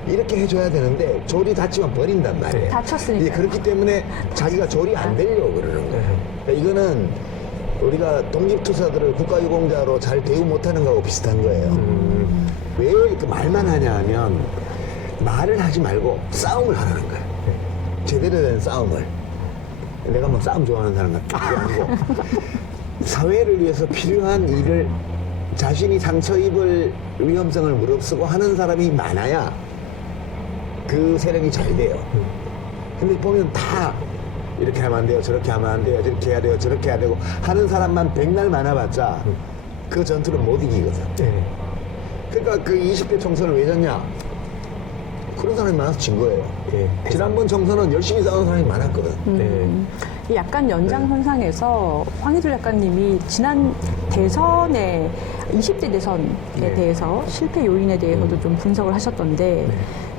이렇게 해줘야 되는데 졸이 다치면 버린단 말이에요. 다쳤으니까. 이제 그렇기 때문에 자기가 졸이 안 되려고 그러는 거예요. 그러니까 이거는 우리가 독립투사들을 국가유공자로 잘 대우 못하는 거하고 비슷한 거예요. 왜 이렇게 말만 하냐 하면 말을 하지 말고 싸움을 하라는 거예요. 제대로 된 싸움을. 내가 뭐 싸움 좋아하는 사람 같은 게 아니고 사회를 위해서 필요한 일을 자신이 상처 입을 위험성을 무릅쓰고 하는 사람이 많아야 그 세력이 잘 돼요. 근데 보면 다 이렇게 하면 안 돼요, 저렇게 하면 안 돼요, 저렇게 해야 돼요, 저렇게 해야 되고 하는 사람만 백날 많아봤자 그 전투는 못 이기거든. 네. 그러니까 그 20대 총선을 왜 졌냐? 그런 사람이 많아서 진 거예요. 네. 지난번 총선은 열심히 싸우는 사람이 많았거든. 네. 약간 연장선상에서 황희두 작가님이 지난 대선에 20대 대선에 네. 대해서 실패 요인에 대해서도 좀 분석을 하셨던데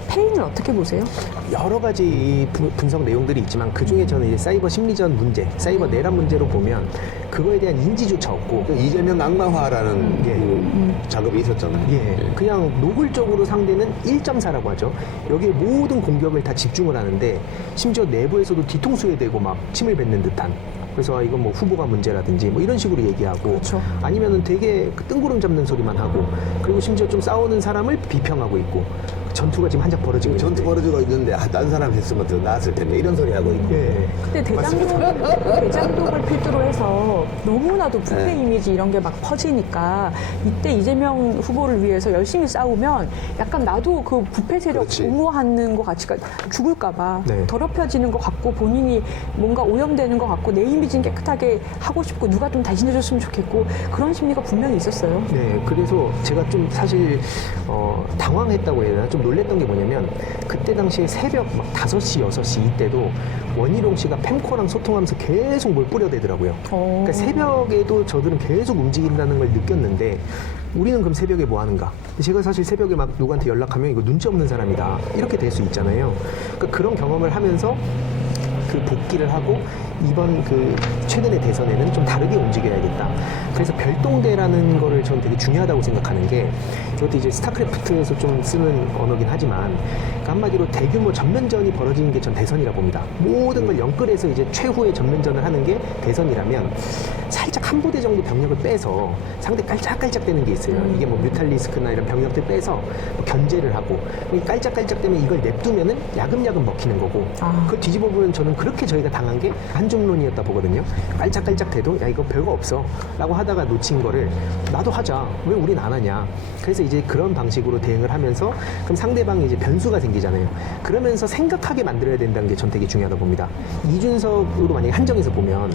패인을 어떻게 보세요? 여러 가지 이 분석 내용들이 있지만 그 중에 저는 이제 사이버 심리전 문제, 사이버 내란 문제로 보면 그거에 대한 인지조차 없고 그 이재명 악마화라는 그 작업이 있었잖아요. 예, 그냥 노골적으로 상대는 1.4라고 하죠. 여기에 모든 공격을 다 집중을 하는데 심지어 내부에서도 뒤통수에 대고 막 침을 뱉는 듯한. 그래서 이건 뭐 후보가 문제라든지 뭐 이런 식으로 얘기하고 그렇죠. 아니면은 되게 그 뜬구름 잡는 소리만 하고 그리고 심지어 좀 싸우는 사람을 비평하고 있고 전투가 지금 한창 벌어지고 전투 있는데. 벌어지고 있는데 딴 사람 했으면 더 나았을 텐데 이런 소리 하고 있고. 예. 근데 대장동을 필두로 해서 너무나도 부패 네. 이미지 이런 게 막 퍼지니까 이때 이재명 후보를 위해서 열심히 싸우면 약간 나도 그 부패 세력 그렇지. 옹호하는 것 같이 죽을까봐 네. 더럽혀지는 것 같고 본인이 뭔가 오염되는 것 같고 내 이미지는 깨끗하게 하고 싶고 누가 좀 대신해줬으면 좋겠고 그런 심리가 분명히 있었어요. 네, 그래서 제가 좀 사실 당황했다고 해야 되나 좀 놀랬던 게 뭐냐면 그때 당시에 새벽 막 5시, 6시 이때도 원희룡 씨가 펜코랑 소통하면서 계속 뭘 뿌려대더라고요. 그러니까 새벽에도 저들은 계속 움직인다는 걸 느꼈는데 우리는 그럼 새벽에 뭐 하는가? 제가 사실 새벽에 막 누구한테 연락하면 이거 눈치 없는 사람이다. 이렇게 될 수 있잖아요. 그러니까 그런 경험을 하면서 그 복귀를 하고 이번 그 최근의 대선에는 좀 다르게 움직여야겠다. 그래서 별동대라는 거를 저는 되게 중요하다고 생각하는 게 이것도 이제 스타크래프트에서 좀 쓰는 언어긴 하지만 그러니까 한마디로 대규모 전면전이 벌어지는 게 전 대선이라 봅니다. 모든 걸 영끌해서 이제 최후의 전면전을 하는 게 대선이라면 살짝 한 부대 정도 병력을 빼서 상대 깔짝깔짝대는 게 있어요. 이게 뭐 뮤탈리스크나 이런 병력들 빼서 뭐 견제를 하고 깔짝깔짝대면 이걸 냅두면은 야금야금 먹히는 거고 그걸 뒤집어 보면 저는 그렇게 저희가 당한 게 한중론이었다 보거든요. 깔짝깔짝대도 야 이거 별거 없어 라고 하다가 놓친 거를 나도 하자 왜 우린 안 하냐. 그래서 이제 그런 방식으로 대응을 하면서 그럼 상대방이 이제 변수가 생기잖아요. 그러면서 생각하게 만들어야 된다는 게 전 되게 중요하다고 봅니다. 이준석으로 만약에 한정해서 보면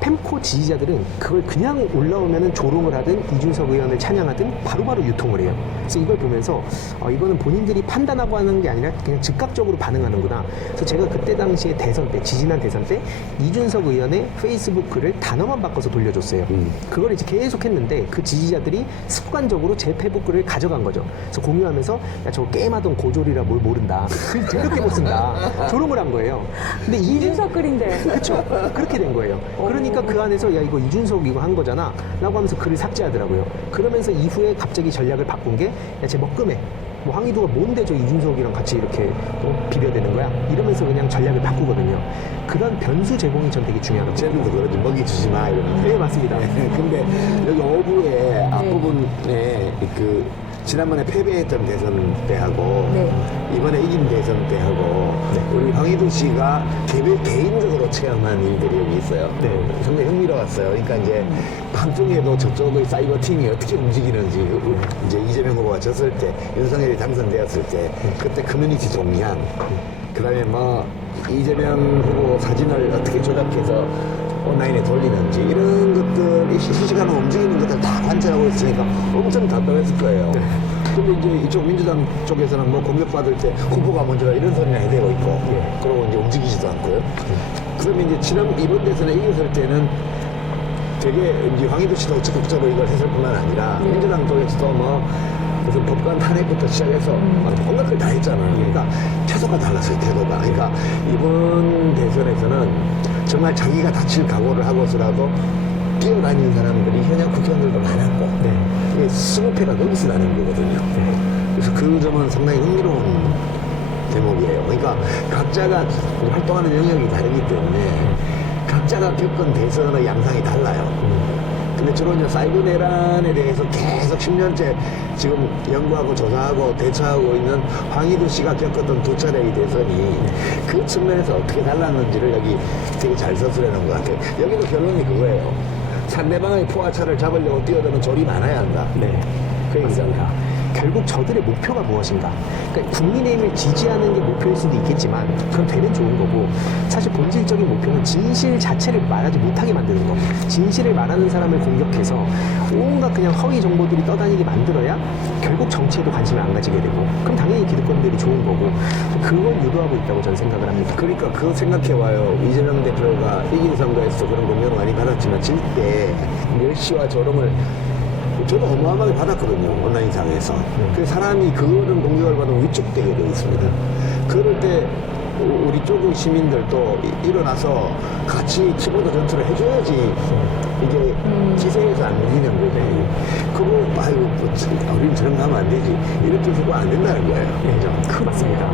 펜코 지지자들은 그걸 그냥 올라오면은 조롱을 하든 이준석 의원을 찬양하든 바로바로 유통을 해요. 그래서 이걸 보면서 이거는 본인들이 판단하고 하는 게 아니라 그냥 즉각적으로 반응하는구나. 그래서 제가 그때 당시에 대선 때, 지지난 대선 때 이준석 의원의 페이스북 글을 단어만 바꿔서 돌려줬어요. 그걸 이제 계속 했는데 그 지지자들이 습관적으로 제 페이스북 글을 가져간 거죠. 그래서 공유하면서 야 저거 게임하던 고졸이라 뭘 모른다. 글 더럽게 못 쓴다. 조롱을 한 거예요. 근데 이준석 글인데. 그렇죠. 그렇게 된 거예요. 그러니까 그 안에서 야 이거 이준석 이거 한 거잖아 라고 하면서 글을 삭제하더라고요. 그러면서 이후에 갑자기 전략을 바꾼 게 야 쟤 먹금해. 뭐 황희도가 뭔데 저 이준석이랑 같이 이렇게 비벼대는 거야? 이러면서 그냥 전략을 바꾸거든요. 그런 변수 제공이 전 되게 중요하다고. 쟤들도 그러지 먹이 주지 마 이러면. 네 맞습니다. 근데 여기 오부의 앞부분에 그 지난번에 패배했던 대선 때하고 네. 이번에 이긴 대선 때하고 우리 황희도 씨가 개인적으로 체험한 일들이 여기 있어요. 네. 상당히 흥미로웠어요. 그러니까 이제 방송에도 저쪽의 사이버 팀이 어떻게 움직이는지 이제 이재명 후보가 졌을 때 윤석열이 당선되었을 때 그때 커뮤니티 동향 그다음에 뭐 이재명 후보 사진을 어떻게 조작해서 온라인에 돌리는지 이런 것들이 실시간으로 움직이는 것들 다 관찰하고 있으니까 엄청 답답했을 거예요. 근데 이제 이쪽 민주당 쪽에서는 뭐 공격받을 때 후보가 먼저 이런 소리나 해대고 있고 그러고 이제 움직이지도 않고요. 그러면 이제 이번 대선에 이겼을 때는 되게 이제 황희도 씨도 적극적으로 이걸 했을 뿐만 아니라 민주당 쪽에서도 뭐 무슨 법관 탄핵부터 시작해서 온갖 걸 다 했잖아요. 그러니까 태도가 달랐어요. 태도가. 그러니까 이번 대선에서는 정말 자기가 다칠 각오를 하고서라도 뛰어다니는 사람들이 현역 국회의원들도 많았고 이게 승패가 거기서 나는 거거든요. 그래서 그 점은 상당히 흥미로운 대목이에요. 그러니까 각자가 활동하는 영역이 다르기 때문에 각자가 겪은 대선의 양상이 달라요. 근데 주로 이제 사이버 내란에 대해서 계속 10년째 지금 연구하고 조사하고 대처하고 있는 황희도 씨가 겪었던 두 차례의 대선이 그 측면에서 어떻게 달랐는지를 여기 되게 잘 서술해놓은 것 같아요. 여기도 결론이 그거예요. 상대방의 포화차를 잡으려고 뛰어드는 졸이 많아야 한다. 네. 그 얘기잖아요. 결국 저들의 목표가 무엇인가? 그러니까 국민의힘을 지지하는 게 목표일 수도 있겠지만 그건 되면 좋은 거고 사실 본질적인 목표는 진실 자체를 말하지 못하게 만드는 거. 진실을 말하는 사람을 공격해서 온갖 그냥 허위 정보들이 떠다니게 만들어야 결국 정치에도 관심을 안 가지게 되고 그럼 당연히 기득권들이 좋은 거고 그걸 유도하고 있다고 저는 생각을 합니다. 그러니까 그거 생각해봐요. 이재명 대표가 이긴 선거에서 그런 공격을 많이 받았지만 질 때 멸시와 조롱을 저도 어마어마하게 받았거든요. 온라인상에서. 그 사람이 그거를 공격을 받으면 위축되게 되어 있습니다. 그럴 때 우리 쪽의 시민들도 일어나서 같이 키보드 전투를 해줘야지 이게 기세에서 안 밀리는 거네. 그거 아이고 우리는 저런 거 하면 안 되지. 이런 뜻으로 안 된다는 거예요. 맞습니다.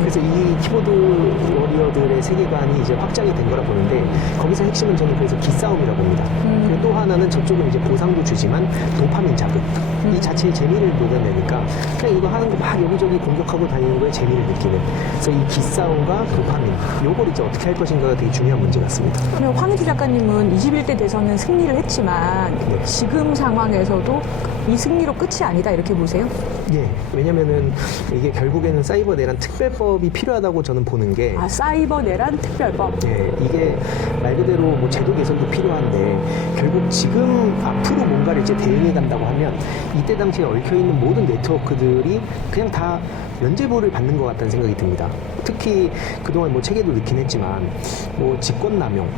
그래서 이 키보드 워리어들의 세계관이 이제 확장이 된 거라 보는데 거기서 핵심은 저는 그래서 기싸움이라고 봅니다. 그리고 또 하나는 저쪽은 이제 보상도 주지만 도파민 자극 이 자체의 재미를 녹여내니까 그냥 이거 하는 거 막 여기저기 공격하고 다니는 거에 재미를 느끼는 그래서 이 기싸움과 도파민 요걸 이제 어떻게 할 것인가가 되게 중요한 문제 같습니다. 그럼 황희도 작가님은 21대 대선은 승리를 했지만 지금 상황에서도 이 승리로 끝이 아니다 이렇게 보세요? 예, 왜냐면은 이게 결국에는 사이버 내란 특별법이 필요하다고 저는 보는 게 사이버 내란 특별법. 예, 이게 말 그대로 뭐 제도 개선도 필요한데 결국 지금 앞으로 뭔가를 이제 대응해 간다고 하면 이때 당시에 얽혀있는 모든 네트워크들이 그냥 다 면죄부를 받는 것 같다는 생각이 듭니다. 특히 그동안 뭐 책에도 넣긴 했지만 뭐 직권남용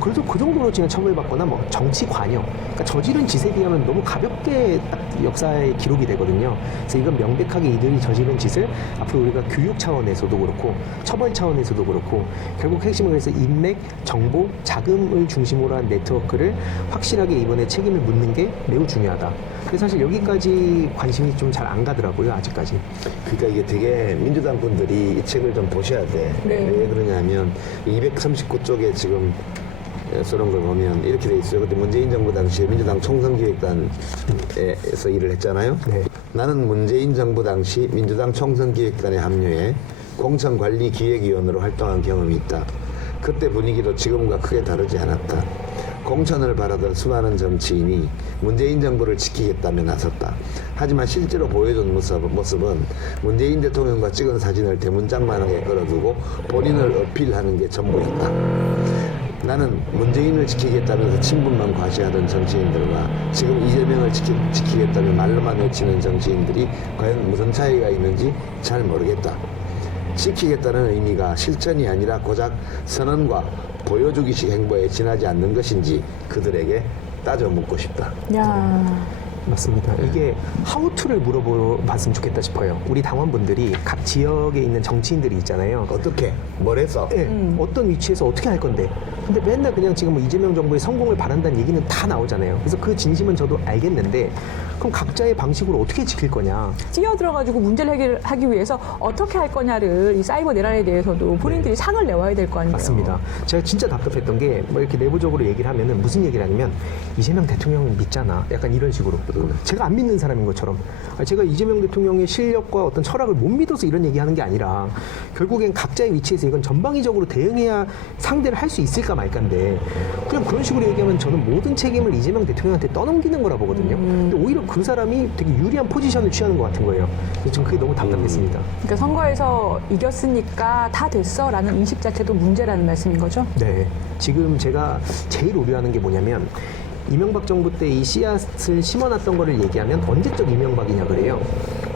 그 정도로 그냥 처벌받거나 뭐 정치 관여 그러니까 저지른 짓에 비하면 너무 가볍게 딱 역사의 기록이 되거든요. 그래서 이건 명백하게 이들이 저지른 짓을 앞으로 우리가 교육 차원에서도 그렇고 처벌 차원에서도 그렇고 결국 핵심은 그래서 인맥, 정보, 자금을 중심으로 한 네트워크를 확실하게 이번에 책임을 묻는 게 매우 중요하다. 근데 사실 여기까지 관심이 좀 잘 안 가더라고요, 아직까지. 그러니까 이게 되게 민주당 분들이 이 책을 좀 보셔야 돼. 네. 왜 그러냐면 239쪽에 지금 쓰는 걸 보면 이렇게 돼 있어요. 그때 문재인 정부 당시에 민주당 총선기획단에서 일을 했잖아요. 네. 나는 문재인 정부 당시 민주당 총선기획단에 합류해 공천관리기획위원으로 활동한 경험이 있다. 그때 분위기도 지금과 크게 다르지 않았다. 공천을 바라던 수많은 정치인이 문재인 정부를 지키겠다며 나섰다. 하지만 실제로 보여준 모습은 문재인 대통령과 찍은 사진을 대문짝만하게 걸어두고 본인을 어필하는 게 전부였다. 나는 문재인을 지키겠다면서 친분만 과시하던 정치인들과 지금 이재명을 지키겠다며 말로만 외치는 정치인들이 과연 무슨 차이가 있는지 잘 모르겠다. 지키겠다는 의미가 실천이 아니라 고작 선언과 보여주기식 행보에 지나지 않는 것인지 그들에게 따져 묻고 싶다. 야, 맞습니다. 이게 하우투를 물어봤으면 좋겠다 싶어요. 우리 당원분들이 각 지역에 있는 정치인들이 있잖아요. 어떻게? 뭘 했어? 네, 어떤 위치에서 어떻게 할 건데. 근데 맨날 그냥 지금 뭐 이재명 정부의 성공을 바란다는 얘기는 다 나오잖아요. 그래서 그 진심은 저도 알겠는데 그럼 각자의 방식으로 어떻게 지킬 거냐. 뛰어들어가지고 문제를 해결하기 위해서 어떻게 할 거냐를 이 사이버 내란에 대해서도 본인들이 상을 내와야 될 거 아니에요. 맞습니다. 제가 진짜 답답했던 게 뭐 이렇게 내부적으로 얘기를 하면은 무슨 얘기를 하냐면 이재명 대통령을 믿잖아. 약간 이런 식으로. 제가 안 믿는 사람인 것처럼. 제가 이재명 대통령의 실력과 어떤 철학을 못 믿어서 이런 얘기하는 게 아니라 결국엔 각자의 위치에서 이건 전방위적으로 대응해야 상대를 할 수 있을까 말까인데 그냥 그런 식으로 얘기하면 저는 모든 책임을 이재명 대통령한테 떠넘기는 거라 보거든요. 근데 오히려 그 사람이 되게 유리한 포지션을 취하는 것 같은 거예요. 그래서 전 그게 너무 답답했습니다. 그러니까 선거에서 이겼으니까 다 됐어라는 인식 자체도 문제라는 말씀인 거죠? 네. 지금 제가 제일 우려하는 게 뭐냐면 이명박 정부 때 이 씨앗을 심어놨던 거를 얘기하면 언제적 이명박이냐 그래요.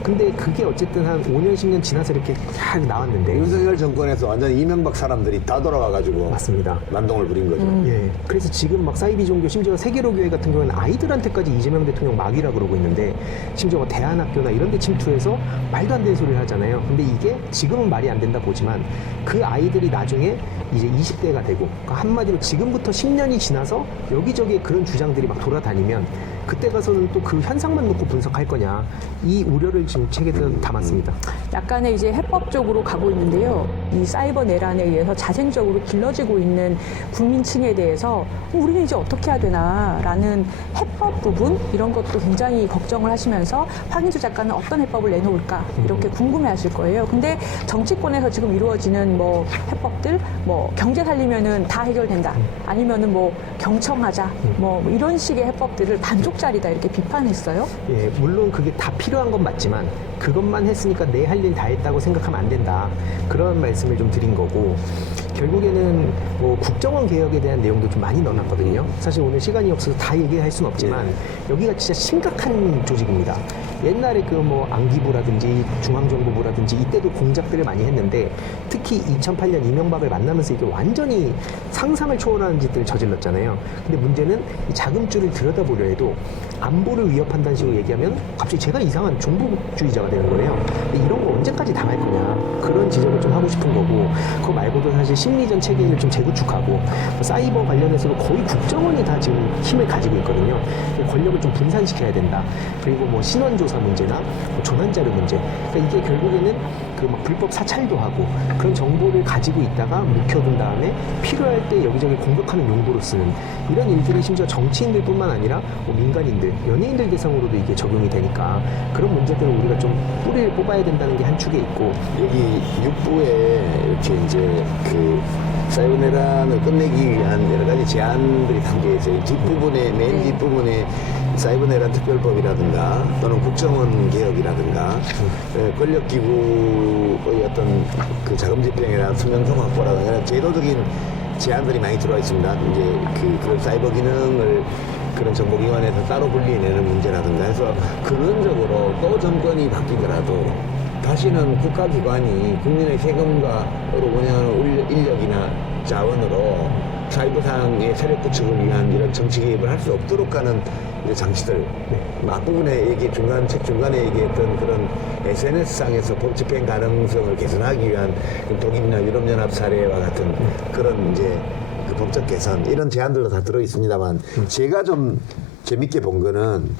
근데 그게 어쨌든 한 5년, 10년 지나서 이렇게 잘 나왔는데. 윤석열 정권에서 완전 이명박 사람들이 다 돌아와가지고 맞습니다. 난동을 부린 거죠. 예. 그래서 지금 막 사이비 종교, 심지어 세계로 교회 같은 경우는 아이들한테까지 이재명 대통령 막이라 그러고 있는데 심지어 뭐 대안학교나 이런 데 침투해서 말도 안 되는 소리를 하잖아요. 근데 이게 지금은 말이 안 된다 보지만 그 아이들이 나중에 이제 20대가 되고 그러니까 한마디로 지금부터 10년이 지나서 여기저기에 그런 주장들이 막 돌아다니면 그때 가서는 또 그 현상만 놓고 분석할 거냐 이 우려를 지금 책에 담았습니다. 약간의 이제 해법 쪽으로 가고 있는데요. 이 사이버 내란에 의해서 자생적으로 길러지고 있는 국민층에 대해서 우리는 이제 어떻게 해야 되나라는 해법 부분 이런 것도 굉장히 걱정을 하시면서 황인주 작가는 어떤 해법을 내놓을까 이렇게 궁금해하실 거예요. 근데 정치권에서 지금 이루어지는 뭐 해법들, 뭐 경제 살리면은 다 해결된다, 아니면은 뭐 경청하자, 뭐 이런 식의 해법들을 반쪽짜리다 이렇게 비판했어요. 예, 물론 그게 다 필요한 건 맞지만 그것만 했으니까 내 할 일 다 했다고 생각하면 안 된다. 그런 말씀을 좀 드린 거고 결국에는 뭐 국정원 개혁에 대한 내용도 좀 많이 넣어놨거든요. 사실 오늘 시간이 없어서 다 얘기할 수는 없지만 여기가 진짜 심각한 조직입니다. 옛날에 그 뭐 안기부라든지 중앙정보부라든지 이때도 공작들을 많이 했는데 특히 2008년 이명박을 만나면서 이게 완전히 상상을 초월하는 짓들을 저질렀잖아요. 근데 문제는 이 자금줄을 들여다보려 해도 안보를 위협한다는 식으로 얘기하면 갑자기 제가 이상한 종북주의자가 되는 거예요. 근데 이런 거 언제까지 당할 거냐 그런 지적을 좀 하고 싶은 거고 그거 말고도 사실 심리전 체계를 좀 재구축하고 뭐 사이버 관련해서도 거의 국정원이 다 지금 힘을 가지고 있거든요. 권력을 좀 분산시켜야 된다. 그리고 뭐 신원조사 문제나 뭐 조난자료 문제. 그러니까 이게 결국에는 그 막 불법 사찰도 하고 그런 정보를 가지고 있다가 묵혀둔 다음에 필요할 때 여기저기 공격하는 용도로 쓰는 이런 일들이 심지어 정치인들뿐만 아니라 뭐 민간인들, 연예인들 대상으로도 이게 적용이 되니까 그런 문제들을 우리가 좀 뿌리를 뽑아야 된다는 게 한 축에 있고 여기 6부에 이렇게 이제 그 사이버 내란을 끝내기 위한 여러 가지 제안들이 담겨 있어요. 뒷부분에, 맨 뒷부분에 사이버 내란 특별법이라든가 또는 국정원 개혁이라든가 권력기구의 어떤 그 자금 집행이나 투명성 확보라든가 이런 제도적인 제안들이 많이 들어와 있습니다. 이제 그런 사이버 기능을 그런 정보기관에서 따로 분리해내는 문제라든가 해서 근원적으로 또 정권이 바뀌더라도 다시는 국가기관이 국민의 세금으로 운영하는 인력이나 자원으로 사이버상의 세력 구축을 위한 이런 정치 개입을 할 수 없도록 하는 이제 장치들, 앞부분에 책 중간에 얘기했던 그런 SNS상에서 법 집행 가능성을 개선하기 위한 독일이나 유럽연합 사례와 같은 그런 이제 그 법적 개선 이런 제안들도 다 들어 있습니다만 제가 좀 재밌게 본 거는